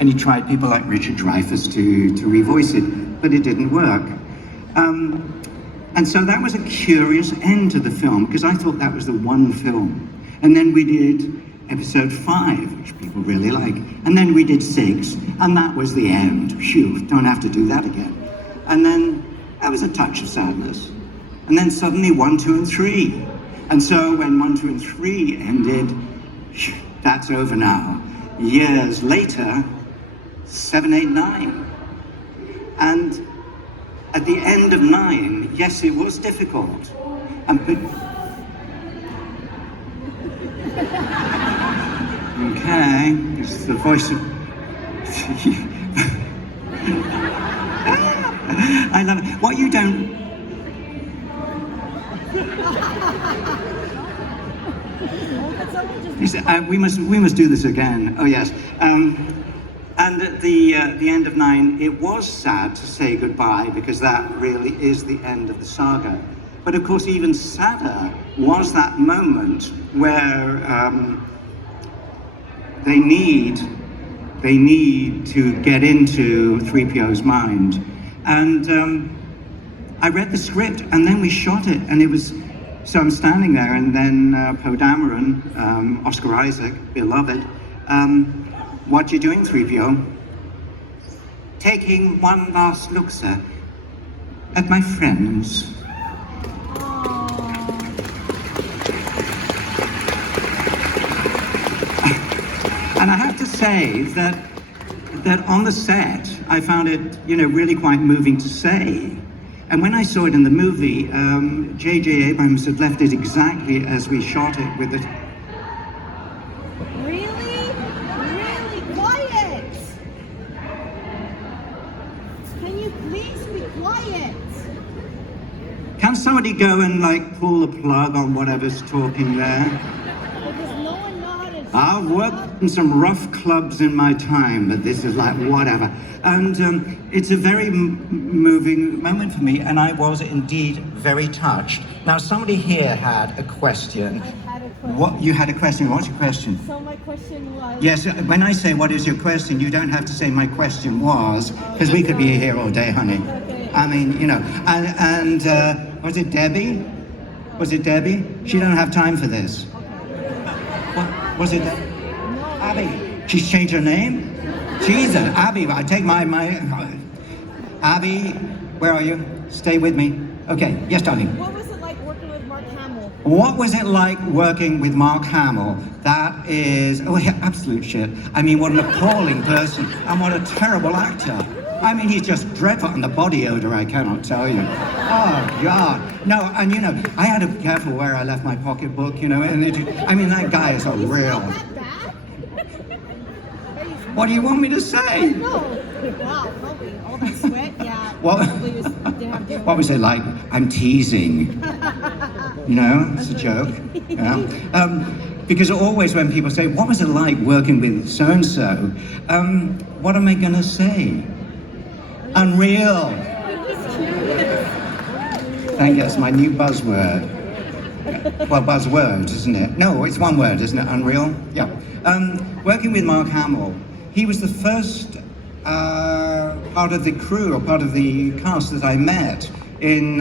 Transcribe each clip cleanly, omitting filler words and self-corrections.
And he tried people like Richard Dreyfuss to revoice it, but it didn't work. And so that was a curious end to the film, because I thought that was the one film. And then we did episode 5, which people really like. And then we did 6, and that was the end. Phew, don't have to do that again. And then that was a touch of sadness. And then suddenly 1, 2, and 3. And so when 1, 2, and 3 ended, that's over now. Years later, 7, 8, 9. And at the end of 9, yes, it was difficult. Okay, it's the voice of... I love it. What you don't... You said, we must do this again. Oh yes. And at the end of 9, it was sad to say goodbye, because that really is the end of the saga. But of course, even sadder was that moment where they need to get into 3PO's mind. And I read the script, and then we shot it, and it was, so I'm standing there, and then Poe Dameron, Oscar Isaac, beloved, what you doing, 3PO? Taking one last look, sir, at my friends. And I have to say that on the set, I found it, really quite moving to say. And when I saw it in the movie, J.J. Abrams had left it exactly as we shot it with it. Really? Really quiet! Can you please be quiet? Can somebody go and pull the plug on whatever's talking there? Because no one knows how to... I've worked in some rough clubs in my time, but this is like whatever. And it's a very moving moment for me, and I was indeed very touched. Now, somebody here had a question. I had a question. What, you had a question? What's your question? So my question was... Yes, when I say what is your question, you don't have to say my question was, because we could be here all day, honey. Okay. I mean, and was it Debbie? Was it Debbie? She don't have time for this. What, was it Abby? She's changed her name? Jesus, Abby, I take my... Abby, where are you? Stay with me. Okay, yes, darling. What was it like working with Mark Hamill? What was it like working with Mark Hamill? That is, absolute shit. I mean, what an appalling person, and what a terrible actor. I mean, he's just dreadful, and the body odor, I cannot tell you. Oh, God. No, and I had to be careful where I left my pocketbook, and I mean, that guy is a real... What do you want me to say? No. Wow, probably. All that sweat, yeah. What was it like? I'm teasing. It's a joke. Yeah. Because always when people say, what was it like working with so-and-so? What am I going to say? Unreal. Thank you, that's my new buzzword. Well, buzzword, isn't it? No, it's one word, isn't it? Unreal? Yeah. Working with Mark Hamill, he was the first part of the crew, or part of the cast that I met in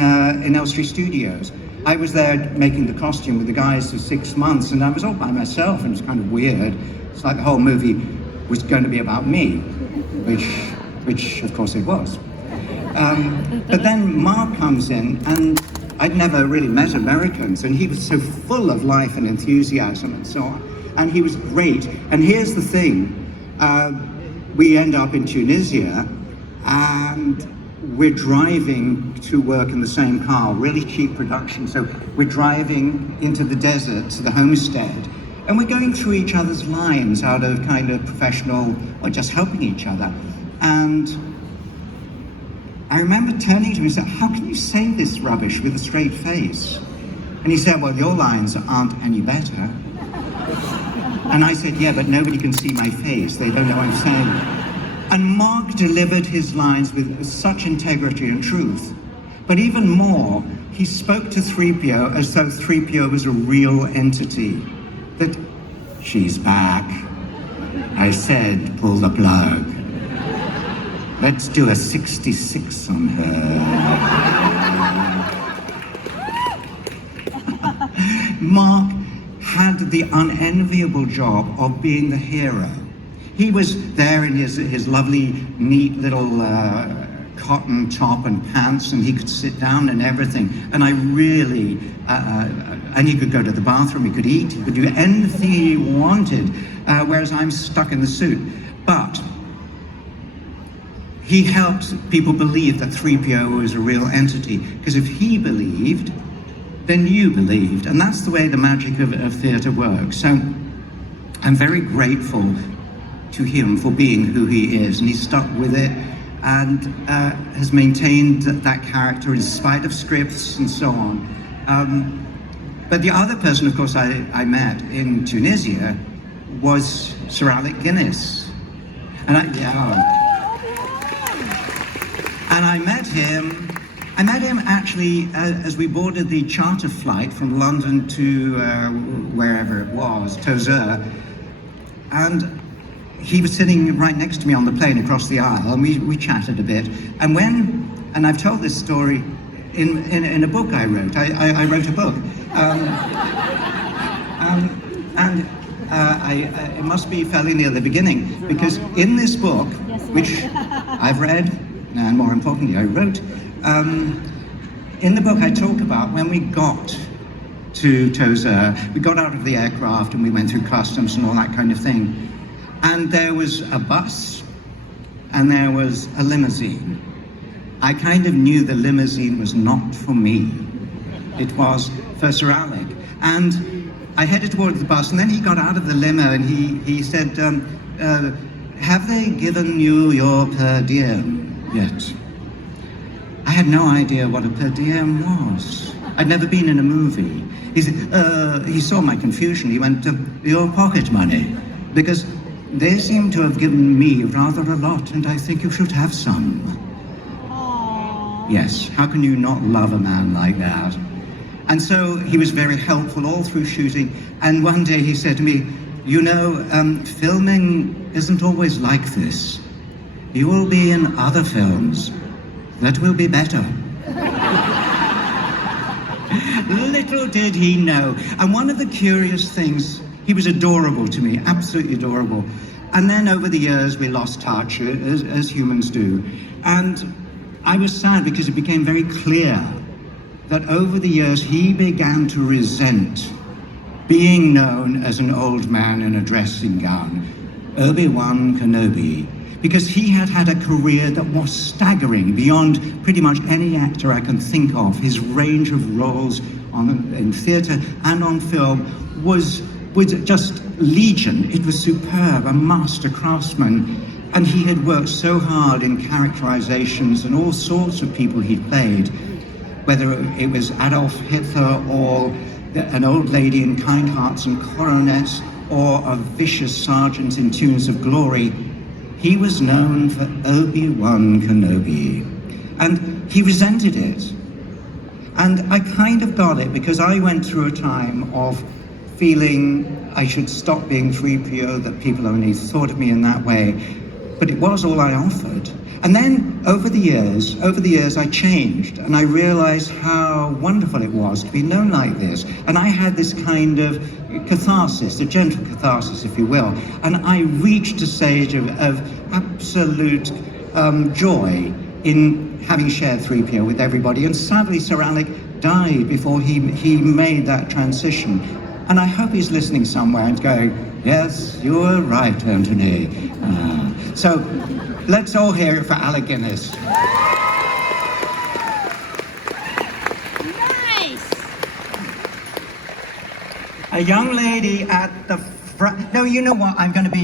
Elstree Studios. I was there making the costume with the guys for 6 months, and I was all by myself, and it was kind of weird. It's like the whole movie was going to be about me, which of course it was. But then Mark comes in, and I'd never really met Americans, and he was so full of life and enthusiasm and so on. And he was great. And here's the thing, we end up in Tunisia, and we're driving to work in the same car, really cheap production. So we're driving into the desert to the homestead, and we're going through each other's lines out of kind of professional, or just helping each other. And I remember turning to him and saying, how can you say this rubbish with a straight face? And he said, well, your lines aren't any better. And I said, yeah, but nobody can see my face. They don't know what I'm saying. And Mark delivered his lines with such integrity and truth. But even more, he spoke to 3PO as though 3PO was a real entity. That she's back. I said, pull the plug. Let's do a 66 on her. Mark had the unenviable job of being the hero. He was there in his lovely, neat little cotton top and pants, and he could sit down and everything. And I really, and he could go to the bathroom, he could eat, he could do anything he wanted, whereas I'm stuck in the suit. But he helped people believe that 3PO was a real entity, because if he believed, then you believed. And that's the way the magic of theatre works. So I'm very grateful to him for being who he is, and he stuck with it and has maintained that character in spite of scripts and so on. But the other person, of course, I met in Tunisia was Sir Alec Guinness. And I met him actually as we boarded the charter flight from London to wherever it was, Tozeur. And he was sitting right next to me on the plane across the aisle, and we chatted a bit. And I've told this story in a book I wrote. I wrote a book. It must be fairly near the beginning, because in this book, which I've read, and more importantly, I wrote, in the book I talk about when we got to Tozeur, we got out of the aircraft and we went through customs and all that kind of thing. And there was a bus and there was a limousine. I kind of knew the limousine was not for me. It was for Sir Alec. And I headed towards the bus, and then he got out of the limo and he said, have they given you your per diem yet? I had no idea what a per diem was. I'd never been in a movie. He said, he saw my confusion. He went, your pocket money, because they seem to have given me rather a lot, and I think you should have some. Aww. Yes, how can you not love a man like that? And so he was very helpful all through shooting, and one day he said to me, you know, filming isn't always like this. You will be in other films that will be better. Little did he know. And one of the curious things, he was adorable to me, absolutely adorable. And then over the years, we lost touch, as humans do. And I was sad because it became very clear that over the years, he began to resent being known as an old man in a dressing gown, Obi-Wan Kenobi, because he had had a career that was staggering beyond pretty much any actor I can think of. His range of roles in theatre and on film was just legion. It was superb, a master craftsman. And he had worked so hard in characterizations and all sorts of people he'd played, whether it was Adolf Hitler or an old lady in Kind Hearts and Coronets or a vicious sergeant in Tunes of Glory. He was known for Obi-Wan Kenobi, and he resented it. And I kind of got it, because I went through a time of feeling I should stop being 3PO, that people only thought of me in that way, but it was all I offered. And then over the years, I changed, and I realized how wonderful it was to be known like this. And I had this kind of catharsis, a gentle catharsis, if you will. And I reached a stage of absolute joy in having shared 3PO with everybody. And sadly, Sir Alec died before he made that transition. And I hope he's listening somewhere and going, yes, you were right, Anthony. So let's all hear it for Alec Guinness. Nice. A young lady at the front. No, you know what? I'm going to be